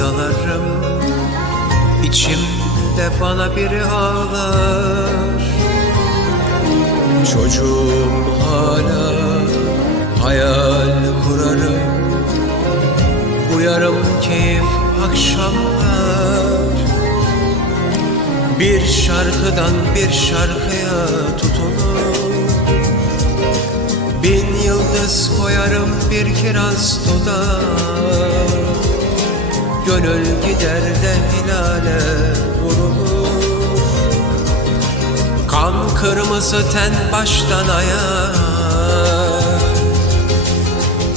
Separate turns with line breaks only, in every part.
dalarım. İçimde bana biri ağlar. Çocuğum hala hayal kurarım. Uyarım keyif akşamlar Bir şarkıdan bir şarkıya tutulur yıldız koyarım bir kiraz dudağa Gönül gider de hilale vurulur. Kan kırmızı ten baştan ayağa.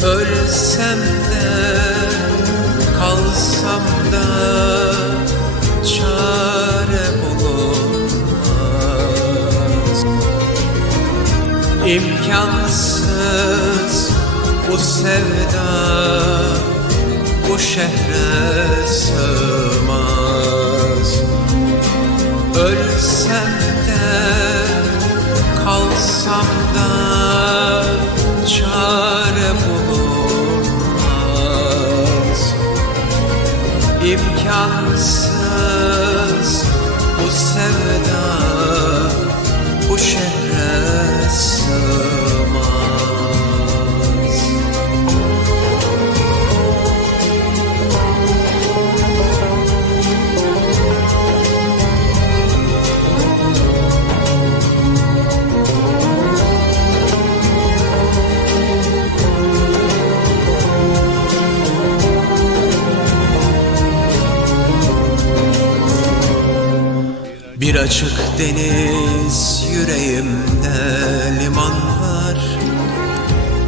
Ölsem de İmkansız bu sevda bu şehre sığmaz. Ölsem de kalsam da çare bulunmaz. İmkansız bu sevda
Bir açık deniz yüreğimde liman var.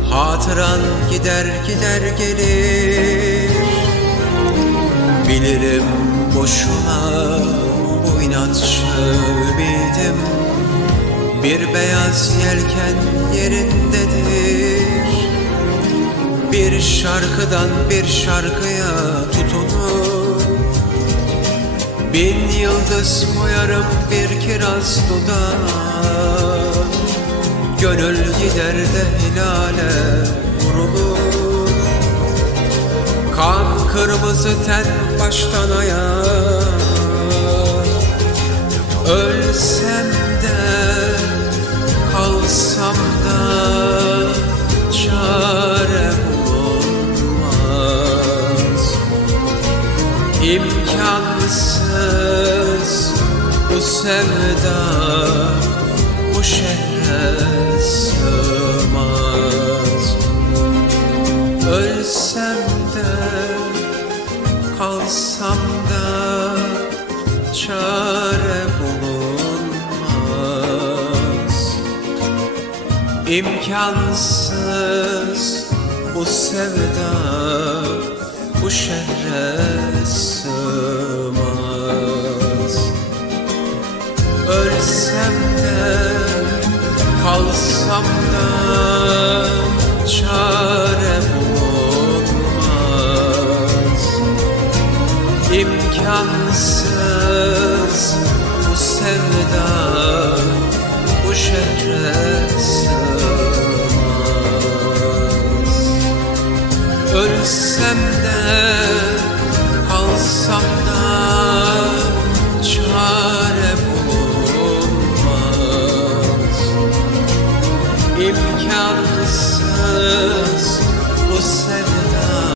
Hatıran gider gider gelir. Bilirim boşuna bu inatçı bildim Bir beyaz yelken yerindedir. Bir şarkıdan bir şarkıya tutunur Bin yıldız koyarım bir kiraz dudağa Gönül gider de hilale vurulur. Kan kırmızı ten baştan ayağa. Ölsem de kalsam da çare bulunmaz İmkansız sevda bu şehre sığmaz. Ölsem de kalsam da çare bulunmaz. İmkansız bu sevda bu şehre sığmaz Ölsem de kalsam da çare bulunmaz İmkansız bu sevda bu şehre sığmaz. Ölsem de count